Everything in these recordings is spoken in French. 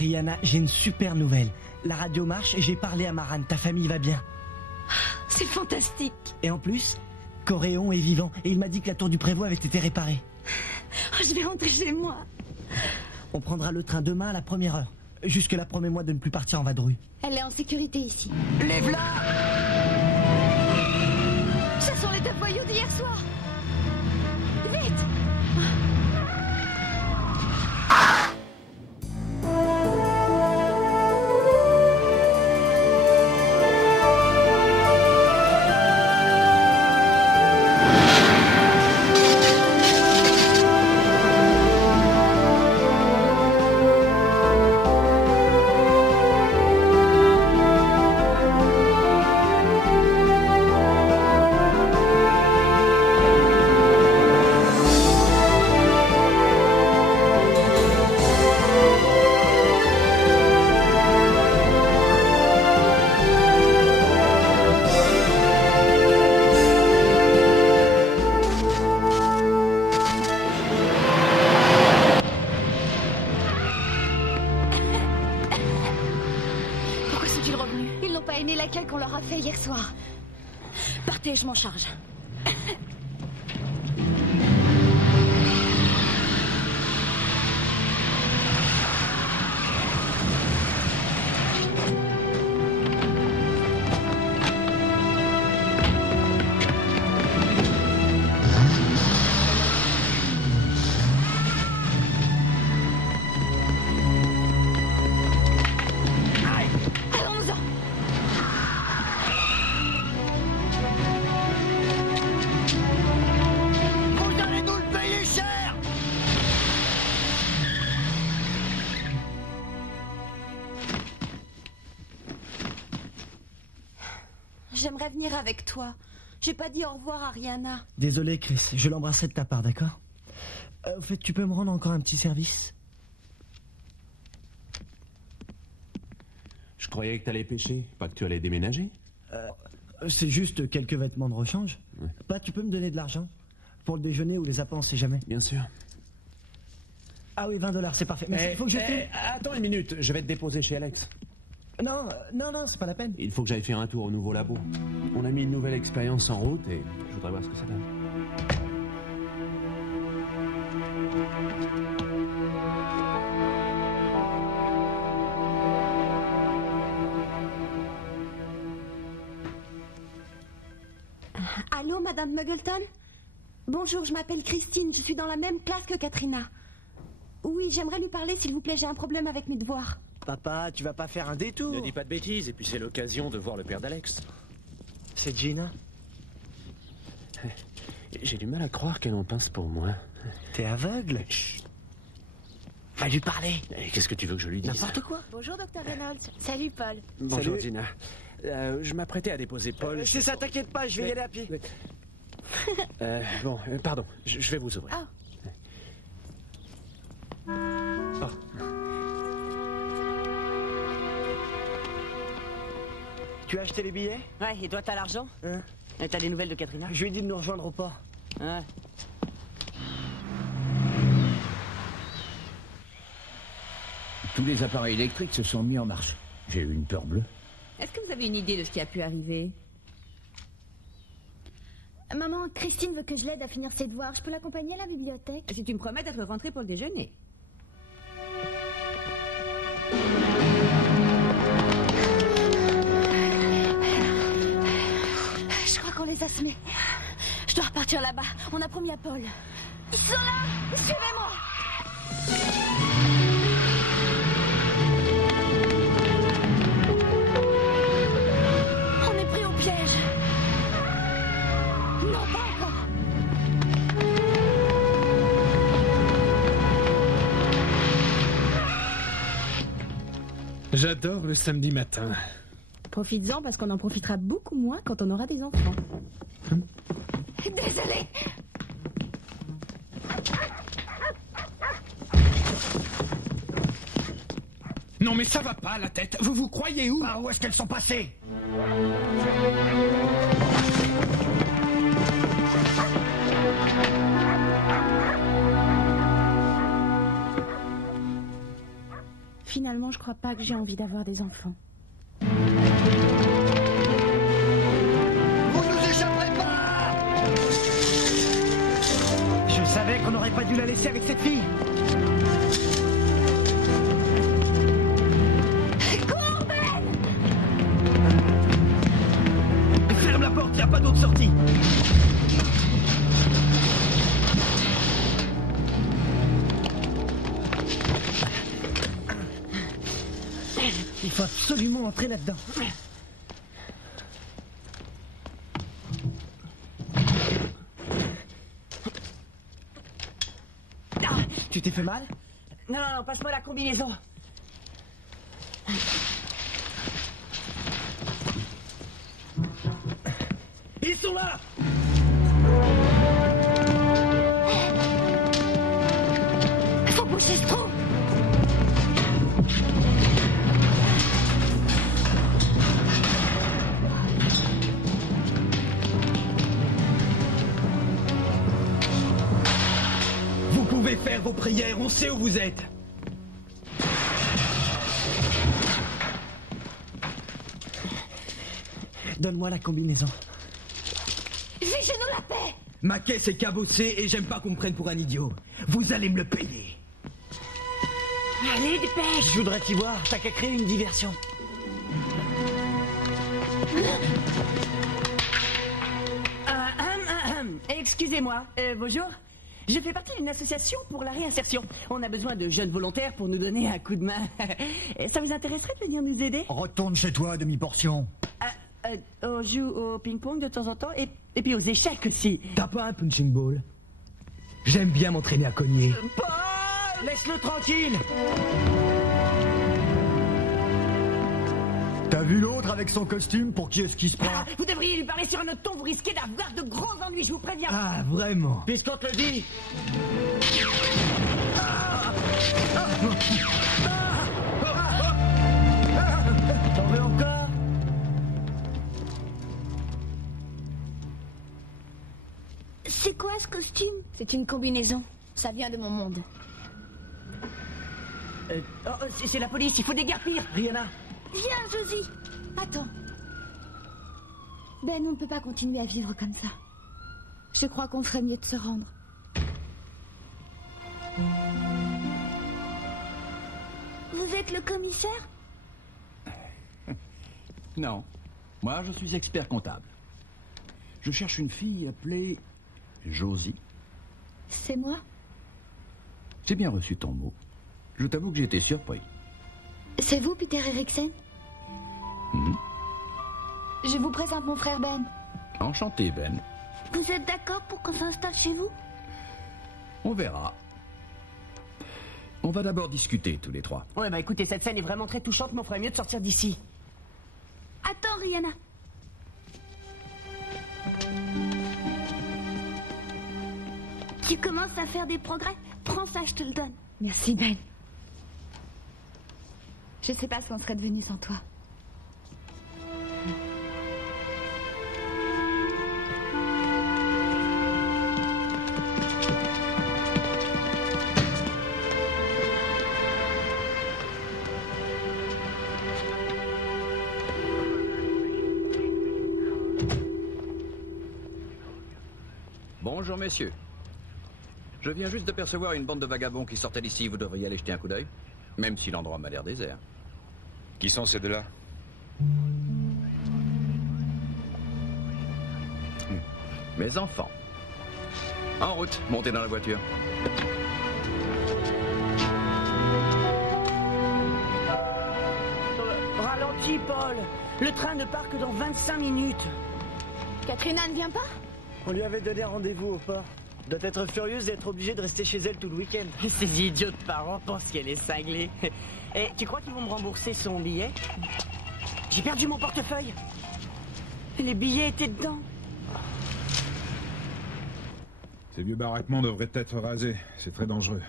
Rihanna, j'ai une super nouvelle. La radio marche et j'ai parlé à Maran, ta famille va bien. C'est fantastique. Et en plus, Coréon est vivant et il m'a dit que la tour du prévôt avait été réparée. Oh, je vais rentrer chez moi. On prendra le train demain à la première heure. Jusque-là, promets-moi de ne plus partir en vadrouille. Elle est en sécurité ici. Lève-la! Ce sont les deux voyous d'hier soir. Vite! L'accueil qu'on leur a fait hier soir. Partez, je m'en charge. J'aimerais venir avec toi. J'ai pas dit au revoir à Rihanna. Désolé, Chris, je l'embrasserai de ta part, d'accord? Au fait, tu peux me rendre encore un petit service? Je croyais que t'allais pêcher, pas que tu allais déménager. C'est juste quelques vêtements de rechange. Ouais. Pas, tu peux me donner de l'argent? Pour le déjeuner ou les appâts, on sait jamais. Bien sûr. Ah oui, $20, c'est parfait. Mais il faut que je filme. Attends une minute, je vais te déposer chez Alex. Non, c'est pas la peine. Il faut que j'aille faire un tour au nouveau labo. On a mis une nouvelle expérience en route et je voudrais voir ce que ça donne. Allô, Madame Muggleton? Bonjour, je m'appelle Christine, je suis dans la même classe que Katrina. Oui, j'aimerais lui parler, s'il vous plaît, j'ai un problème avec mes devoirs. Papa, tu vas pas faire un détour? Ne dis pas de bêtises, et puis c'est l'occasion de voir le père d'Alex. C'est Gina? J'ai du mal à croire qu'elle en pince pour moi. T'es aveugle? Chut. Va lui parler. Qu'est-ce que tu veux que je lui dise? N'importe quoi. Bonjour, Dr. Reynolds. Salut, Paul. Bonjour, Salut. Gina. Je m'apprêtais à déposer Paul. C'est ça, t'inquiète pas, je vais y aller à pied. Pardon, je vais vous ouvrir. Ah. Oh. Tu as acheté les billets? Ouais, et toi, t'as l'argent? Hein? Et t'as des nouvelles de Katrina? Je lui ai dit de nous rejoindre au port. Ouais. Tous les appareils électriques se sont mis en marche. J'ai eu une peur bleue. Est-ce que vous avez une idée de ce qui a pu arriver? Maman, Christine veut que je l'aide à finir ses devoirs. Je peux l'accompagner à la bibliothèque? Si tu me promets d'être rentrée pour le déjeuner. Je crois qu'on les a semés. Je dois repartir là-bas. On a promis à Paul. Ils sont là! Suivez-moi! On est pris au piège. Non, pas encore. J'adore le samedi matin. Profites-en parce qu'on en profitera beaucoup moins quand on aura des enfants. Désolée. Non mais ça va pas la tête. Vous vous croyez où? Par où est-ce qu'elles sont passées? Finalement, je crois pas que j'ai envie d'avoir des enfants. Vous nous échapperez pas! Je savais qu'on n'aurait pas dû la laisser avec cette fille. Ferme la porte, y a pas d'autre sortie. Il faut absolument entrer là-dedans. Tu t'es fait mal? Non, non, non, passe-moi la combinaison. Ils sont là! Faut bouger ce trou. Vous pouvez faire vos prières, on sait où vous êtes. Donne-moi la combinaison. Fichez-nous la paix. Ma caisse est cabossée et j'aime pas qu'on me prenne pour un idiot. Vous allez me le payer. Allez, dépêche. Je voudrais t'y voir, t'as qu'à créer une diversion. Excusez-moi, bonjour. Je fais partie d'une association pour la réinsertion. On a besoin de jeunes volontaires pour nous donner un coup de main. Ça vous intéresserait de venir nous aider? Retourne chez toi, demi-portion. On joue au ping-pong de temps en temps et puis aux échecs aussi. T'as pas un punching ball? J'aime bien m'entraîner à cogner. Paul! Laisse-le tranquille. T'as vu l'autre avec son costume? Pour qui est-ce qu'il se prend? Vous devriez lui parler sur un autre ton, vous risquez d'avoir de gros ennuis, je vous préviens. Ah, vraiment? Puisqu'on te le dit. T'en veux encore? C'est quoi ce costume? C'est une combinaison. Ça vient de mon monde. C'est la police, il faut déguerpir. Rihanna. Viens, Josie. Attends. Ben, on ne peut pas continuer à vivre comme ça. Je crois qu'on ferait mieux de se rendre. Vous êtes le commissaire? Non. Moi, je suis expert comptable. Je cherche une fille appelée Josie. C'est moi? J'ai bien reçu ton mot. Je t'avoue que j'ai été surpris. C'est vous, Peter Eriksen? Mhm. Je vous présente mon frère Ben. Enchanté, Ben. Vous êtes d'accord pour qu'on s'installe chez vous? On verra. On va d'abord discuter, tous les trois. Ouais, bah écoutez, cette scène est vraiment très touchante, mais on ferait mieux de sortir d'ici. Attends, Rihanna. Tu commences à faire des progrès? Prends ça, je te le donne. Merci, Ben. Je sais pas ce qu'on serait devenu sans toi. Bonjour, messieurs. Je viens juste d'apercevoir une bande de vagabonds qui sortait d'ici. Vous devriez aller jeter un coup d'œil. Même si l'endroit m'a l'air désert. Qui sont ces deux-là? Mes enfants. En route, montez dans la voiture. Ralentis, Paul. Le train ne part que dans 25 minutes. Katrina ne vient pas? On lui avait donné rendez-vous au port. Doit être furieuse d'être obligée de rester chez elle tout le week-end. Ces idiots de parents pensent qu'elle est cinglée. Et tu crois qu'ils vont me rembourser son billet? J'ai perdu mon portefeuille. Les billets étaient dedans. Ces vieux baraquements devraient être rasés. C'est très dangereux.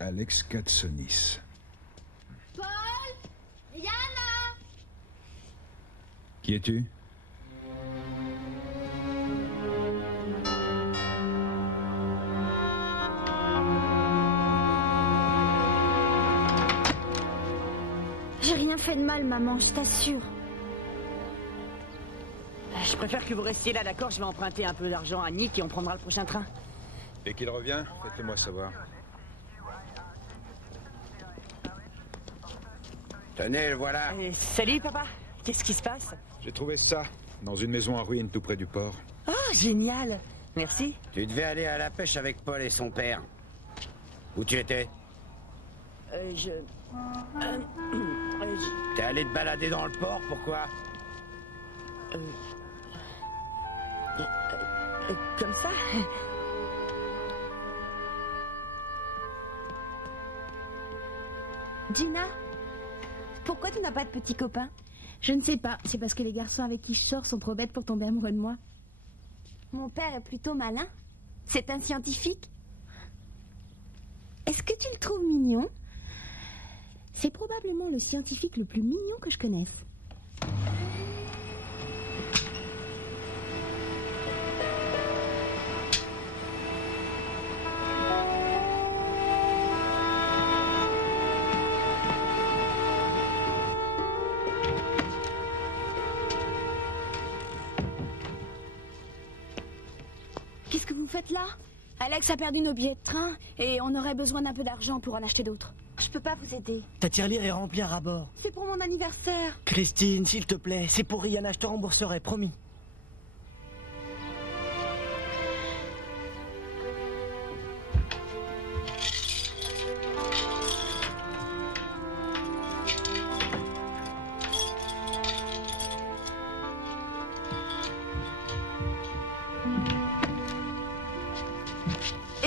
Alex Katsonis. Paul! Rihanna! Qui es-tu? J'ai rien fait de mal, maman, je t'assure. Je préfère que vous restiez là, d'accord? Je vais emprunter un peu d'argent à Nick et on prendra le prochain train. Dès qu'il revient, faites-le-moi savoir. Tenez, le voilà. Salut, papa. Qu'est-ce qui se passe? J'ai trouvé ça, dans une maison en ruine tout près du port. Oh, génial. Merci. Tu devais aller à la pêche avec Paul et son père. Où tu étais? T'es allé te balader dans le port, pourquoi? Comme ça. Gina, pourquoi tu n'as pas de petit copain? Je ne sais pas, c'est parce que les garçons avec qui je sors sont trop bêtes pour tomber amoureux de moi. Mon père est plutôt malin. C'est un scientifique. Est-ce que tu le trouves mignon? C'est probablement le scientifique le plus mignon que je connaisse. Qu'est-ce que vous faites là? Alex a perdu nos billets de train et on aurait besoin d'un peu d'argent pour en acheter d'autres. Je peux pas vous aider. Ta tirelire est remplie à ras-bord. C'est pour mon anniversaire. Christine, s'il te plaît, c'est pour Rihanna, je te rembourserai, promis.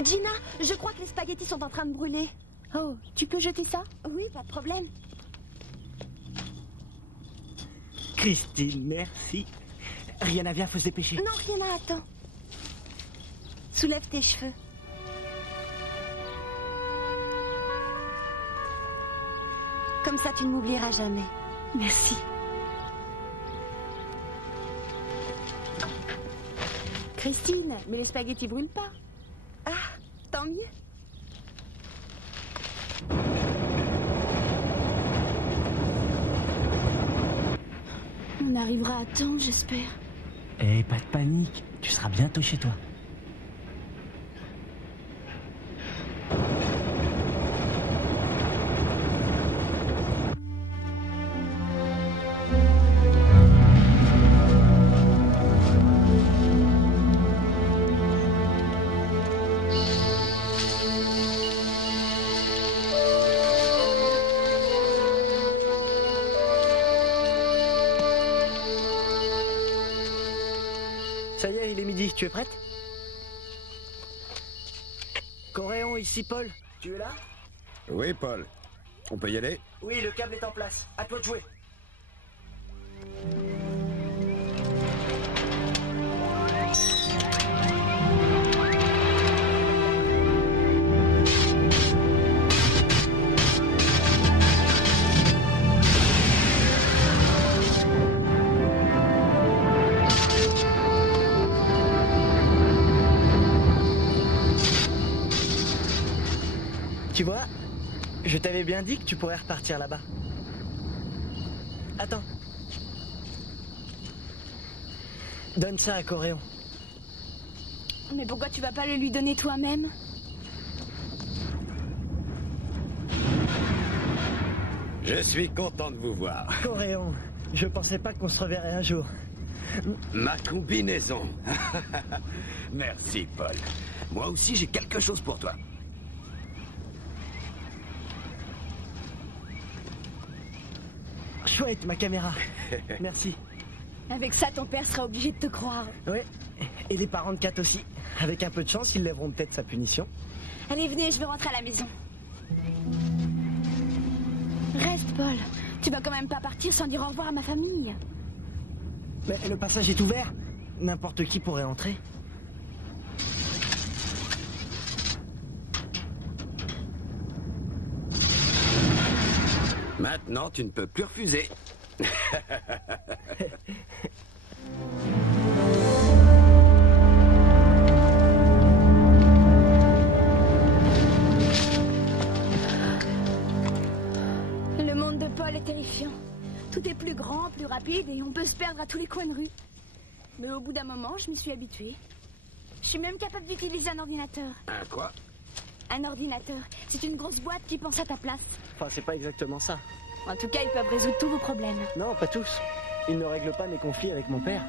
Gina, je crois que les spaghettis sont en train de brûler. Oh, tu peux jeter ça? Oui, pas de problème. Christine, merci. Rihanna, viens, faut se dépêcher. Non, Rihanna, attends. Soulève tes cheveux. Comme ça, tu ne m'oublieras jamais. Merci. Christine, mais les spaghettis brûlent pas. Ah, tant mieux. On arrivera à temps, j'espère. Eh, pas de panique, tu seras bientôt chez toi. Ça y est, il est midi, tu es prête? Coréon, ici Paul. Tu es là? Oui, Paul. On peut y aller? Oui, le câble est en place. À toi de jouer. Tu vois, je t'avais bien dit que tu pourrais repartir là-bas. Attends. Donne ça à Coréon. Mais pourquoi tu vas pas le lui donner toi-même? Je suis content de vous voir. Coréon, je pensais pas qu'on se reverrait un jour. Ma combinaison. Merci, Paul. Moi aussi, j'ai quelque chose pour toi. Chouette, ma caméra. Merci. Avec ça, ton père sera obligé de te croire. Oui, et les parents de Kat aussi. Avec un peu de chance, ils lèveront peut-être sa punition. Allez, venez, je vais rentrer à la maison. Reste, Paul. Tu vas quand même pas partir sans dire au revoir à ma famille. Mais le passage est ouvert. N'importe qui pourrait entrer. Maintenant, tu ne peux plus refuser. Le monde de Paul Paul est terrifiant. Tout est plus grand, plus rapide et on peut se perdre à tous les coins de rue. Mais au bout d'un moment, je m'y suis habituée. Je suis même capable d'utiliser un ordinateur. Un quoi? Un ordinateur. C'est une grosse boîte qui pense à ta place. Enfin, c'est pas exactement ça. En tout cas, ils peuvent résoudre tous vos problèmes. Non, pas tous. Ils ne règlent pas mes conflits avec mon père.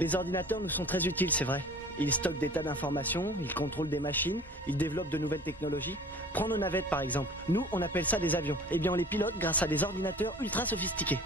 Les ordinateurs nous sont très utiles, c'est vrai. Ils stockent des tas d'informations, ils contrôlent des machines, ils développent de nouvelles technologies. Prends nos navettes par exemple. Nous, on appelle ça des avions. Eh bien, on les pilote grâce à des ordinateurs ultra sophistiqués.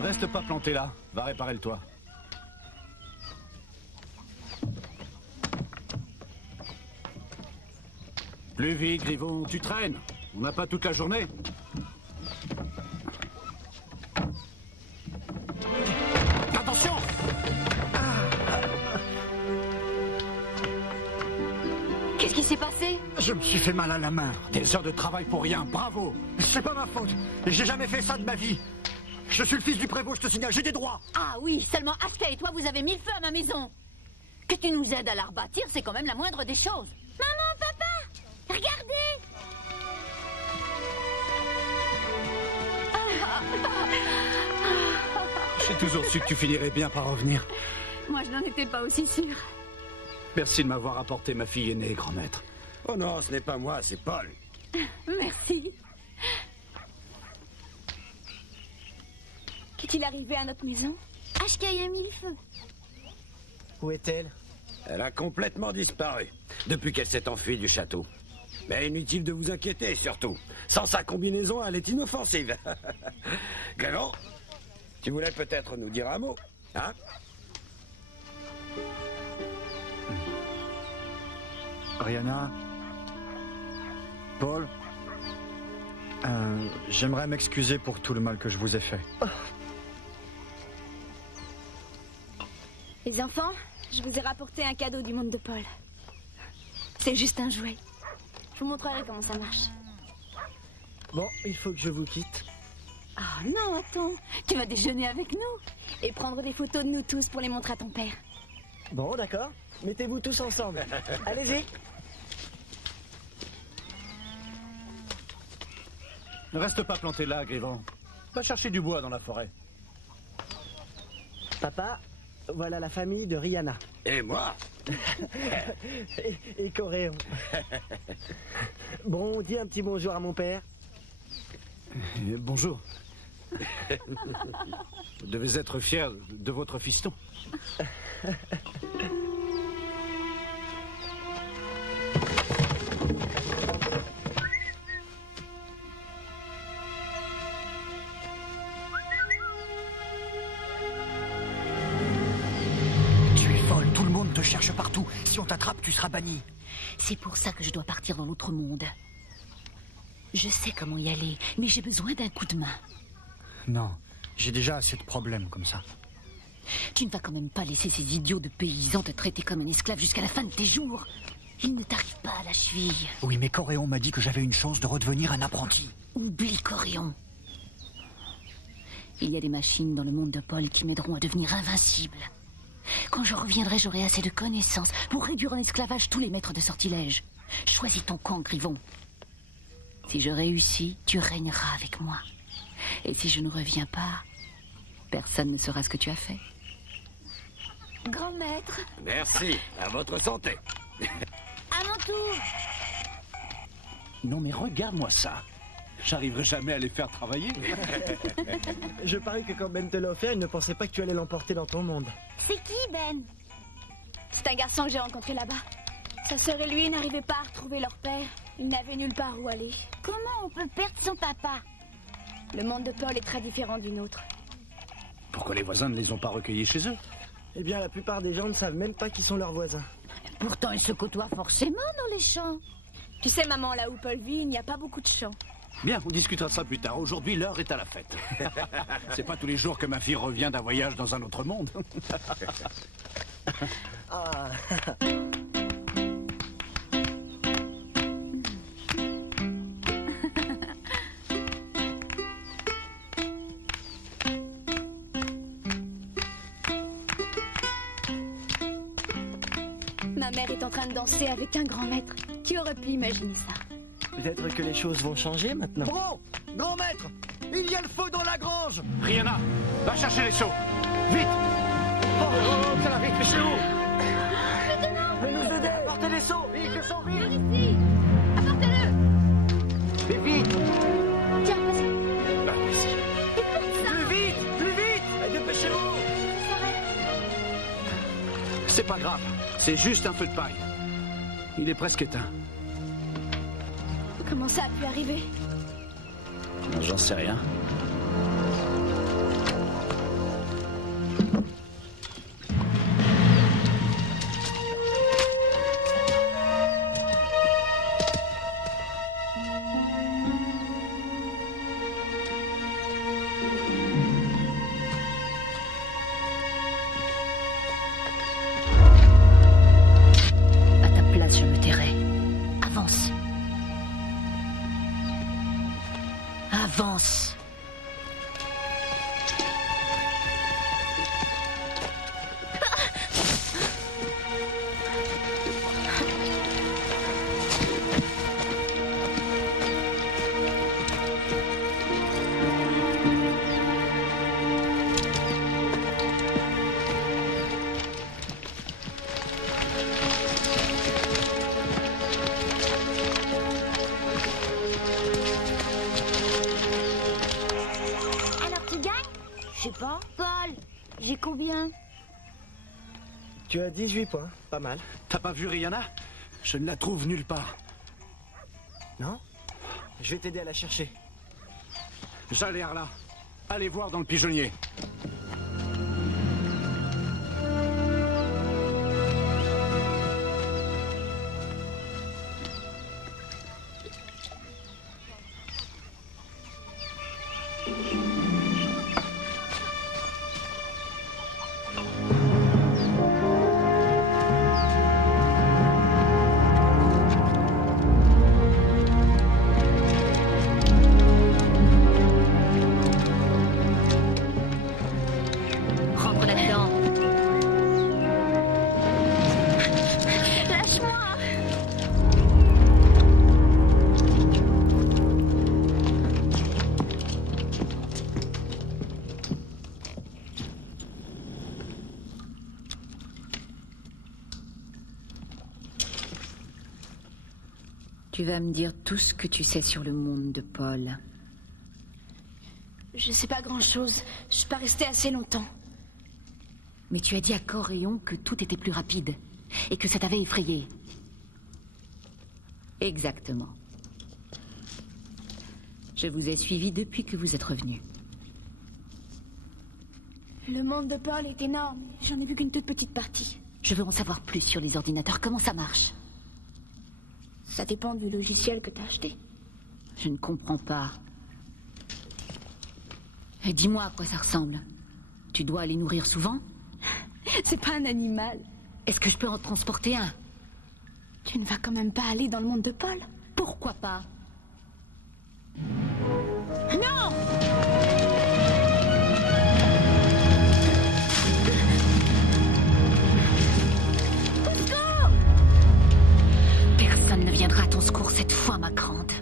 Reste pas planté là. Va réparer le toit. Plus vite, Griveaux, tu traînes. On n'a pas toute la journée. Attention! Qu'est-ce qui s'est passé? Je me suis fait mal à la main. Des heures de travail pour rien, bravo! C'est pas ma faute. J'ai jamais fait ça de ma vie. Je suis le fils du prévôt, je te signale, j'ai des droits. Ah oui, seulement Ashkay et toi, vous avez mis le feu à ma maison. Que tu nous aides à la rebâtir, c'est quand même la moindre des choses. Maman, papa, regardez! J'ai toujours su que tu finirais bien par revenir. Moi, je n'en étais pas aussi sûre. Merci de m'avoir apporté ma fille aînée, grand maître. Oh non, ce n'est pas moi, c'est Paul. Merci. Qu'est-il arrivé à notre maison? Ashkay a mis le feu. Où est-elle? Elle a complètement disparu depuis qu'elle s'est enfuie du château. Mais inutile de vous inquiéter, surtout. Sans sa combinaison, elle est inoffensive. Griveaux, tu voulais peut-être nous dire un mot, hein? Rihanna, Paul, j'aimerais m'excuser pour tout le mal que je vous ai fait. Les enfants, je vous ai rapporté un cadeau du monde de Paul. C'est juste un jouet. Je vous montrerai comment ça marche. Bon, il faut que je vous quitte. Ah non, attends. Tu vas déjeuner avec nous. Et prendre des photos de nous tous pour les montrer à ton père. Bon, d'accord. Mettez-vous tous ensemble. Allez-y. Ne reste pas planté là, Griveaux. Va chercher du bois dans la forêt. Papa, voilà la famille de Rihanna. Et moi? et Coréon. Bon, dis un petit bonjour à mon père. Bonjour. Vous devez être fier de votre fiston. Te cherche partout. Si on t'attrape, tu seras banni. C'est pour ça que je dois partir dans l'autre monde. Je sais comment y aller, mais j'ai besoin d'un coup de main. Non, j'ai déjà assez de problèmes comme ça. Tu ne vas quand même pas laisser ces idiots de paysans te traiter comme un esclave jusqu'à la fin de tes jours. Il ne t'arrive pas à la cheville. Oui, mais Coréon m'a dit que j'avais une chance de redevenir un apprenti. Oublie Coréon. Il y a des machines dans le monde de Paul qui m'aideront à devenir invincible. Quand je reviendrai, j'aurai assez de connaissances pour réduire en esclavage tous les maîtres de sortilège. Choisis ton camp, Griveaux. Si je réussis, tu régneras avec moi. Et si je ne reviens pas, personne ne saura ce que tu as fait. Grand maître. Merci, à votre santé. À mon tour. Non mais regarde-moi ça. J'arriverai jamais à les faire travailler. Je parie que quand Ben te l'a offert, il ne pensait pas que tu allais l'emporter dans ton monde. C'est qui, Ben? C'est un garçon que j'ai rencontré là-bas. Sa sœur et lui n'arrivaient pas à retrouver leur père. Ils n'avaient nulle part où aller. Comment on peut perdre son papa? Le monde de Paul est très différent du nôtre. Pourquoi les voisins ne les ont pas recueillis chez eux? Eh bien, la plupart des gens ne savent même pas qui sont leurs voisins. Pourtant, ils se côtoient forcément dans les champs. Tu sais, maman, là où Paul vit, il n'y a pas beaucoup de champs. Bien, on discutera ça plus tard. Aujourd'hui, l'heure est à la fête. C'est pas tous les jours que ma fille revient d'un voyage dans un autre monde. Ah. mère est en train de danser avec un grand maître. Qui aurait pu imaginer ça? Peut-être que les choses vont changer maintenant. Bron, grand maître, il y a le feu dans la grange. Rihanna, va chercher les seaux. Vite. Oh, ça arrive, chez vous. Maintenant! Mais nous aider. Apportez les seaux, vite, le sang, vite. Ici! Apportez-le! Mais vite. Tiens, vas-y. Bah, merci. Plus vite. Allez, dépêchez-vous. C'est pas grave. C'est juste un peu de paille. Il est presque éteint. Comment ça a pu arriver? J'en sais rien. À ta place, je me tairai. Avance. Avance. Alors tu gagnes? Je sais pas. Paul, j'ai combien? Tu as 18 points, pas mal. T'as pas vu Rihanna? Je ne la trouve nulle part. Non? Je vais t'aider à la chercher. J'allais là. Allez voir dans le pigeonnier. Rentre là-dedans. Lâche-moi! Tu vas me dire tout ce que tu sais sur le monde de Paul. Je sais pas grand-chose. Je suis pas restée assez longtemps. Mais tu as dit à Coréon que tout était plus rapide et que ça t'avait effrayé. Exactement. Je vous ai suivi depuis que vous êtes revenu. Le monde de Paul est énorme. J'en ai vu qu'une toute petite partie. Je veux en savoir plus sur les ordinateurs. Comment ça marche? Ça dépend du logiciel que t'as acheté. Je ne comprends pas. Et dis-moi à quoi ça ressemble. Tu dois les nourrir souvent? C'est pas un animal. Est-ce que je peux en transporter un? Tu ne vas quand même pas aller dans le monde de Paul. Pourquoi pas? Non! Personne ne viendra à ton secours cette fois, ma grande.